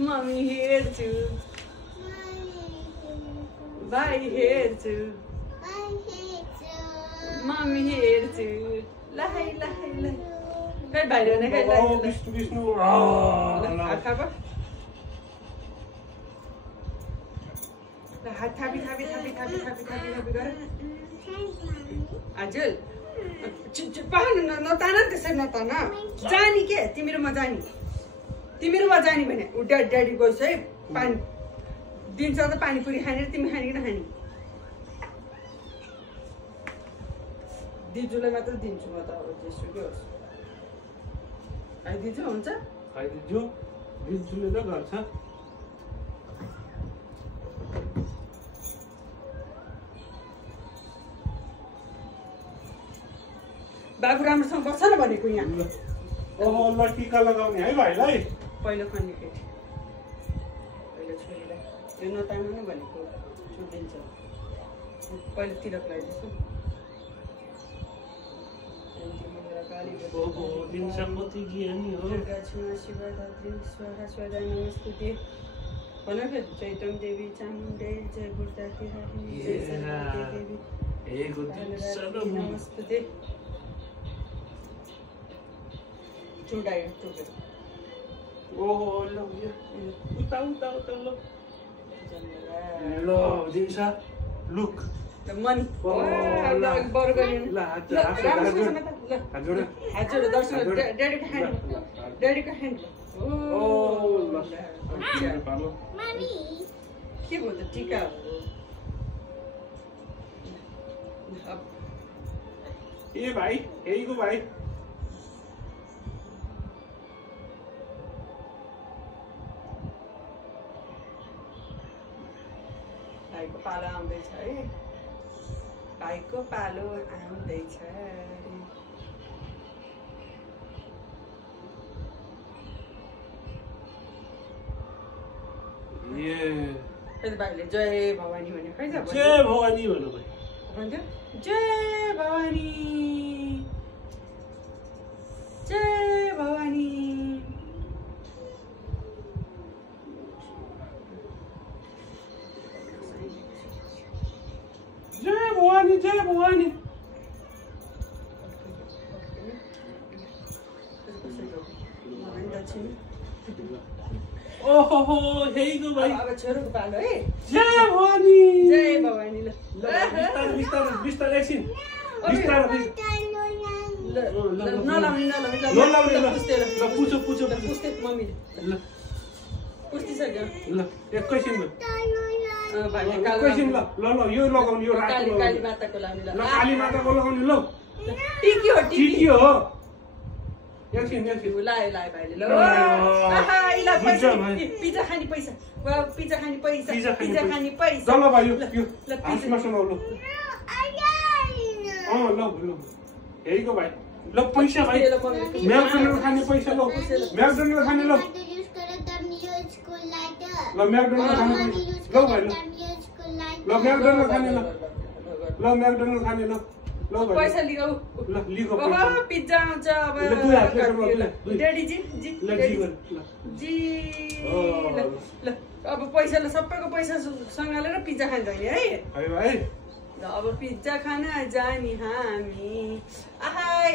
mummy हेर्छु भाइ हेर्छु मम्मी हेर्छु लाई लाई लाई खै भाइले भने खै लाई विष्णु विष्णु हात थापी थापी थापी थापी थापी थापी थापी गर हजुर नतान त्यसरी नतान जानी के तिमीहरूमा जानी भने ऊ ड्याडी गइस् है पानी दिन्छ त पानीपुरी खाने तिमी खाने कि नखाने दिजुलाई मात्र दिन्छु म त अब जेसुकै होस् खाइदिन्छु हुन्छ खाइदिन्छु दिन्छुले त गर्छ बाबु राम्रोसँग बस्छ न भनेको यहाँ ओहो ल टीका लगाउने है भाइलाई पहिलो खाने केटी पहिलो छोरीलाई यो नतान्नु नै भनेको छुट्टिन्छ पहिलो तिलक लगाइदिन्छु ओहो दिनसा कति ज्ञानी हो शिवरात्रि स्वाहा स्वदा नमस्ते भन फेरि चैतम देवी चामुण्डे जय बुर्दाकी हारिणी जय सरस्वती देवी नमस्ते चुडायो टोकेर ओहो ल उता ल ल दिनसा लुक मनी बरु गरिनु हजुर दर्शन ड्याडीको ह्यान्ड के भन्छ टिका ए भाइ यहीको भाइ भाइको पालो आउँदैछ है भाइको पालो आउँदैछ फेरि भाइले जय भवानी भने खै जय भवानी भन्नु भन्थ्यो जय भवानी जय भवानी जय भवानी जय भवानी ओहो हेइगो भाइ अब छोरोको पालो है जय भवानी ल बिस्तारै एकछिन बिस्तारै पुछो पुस्ते मम्मीले ल पुस्तिसक्यो ल एकैछिन भाइले एकैछिन ल यो लगाउनु यो रातो काली माताको लागि ल काली माताको लगाउनु ल टिकी हो एकछिन लायो भाइले ल पिज्जा खाने पैसा ल भाइ यो आसमा सुनाउ ल ल हेइगो भाइ ल पैसा भाइ म्याकडोनल्ड खाने पैसा ल म्याकडोनल्ड खाने ल म्याकडोनल्ड खाने ल भाइ ल म्याकडोनल्ड खाने ल पैसा लिगाऊ ल लिगो पिज्जा आउँछ अब ड्याडी जी ल अब पैसा ल सबैको पैसा सँगालेर पिज्जा खान्छ नि है भाइ अब पिज्जा खान जाने हामी आहाई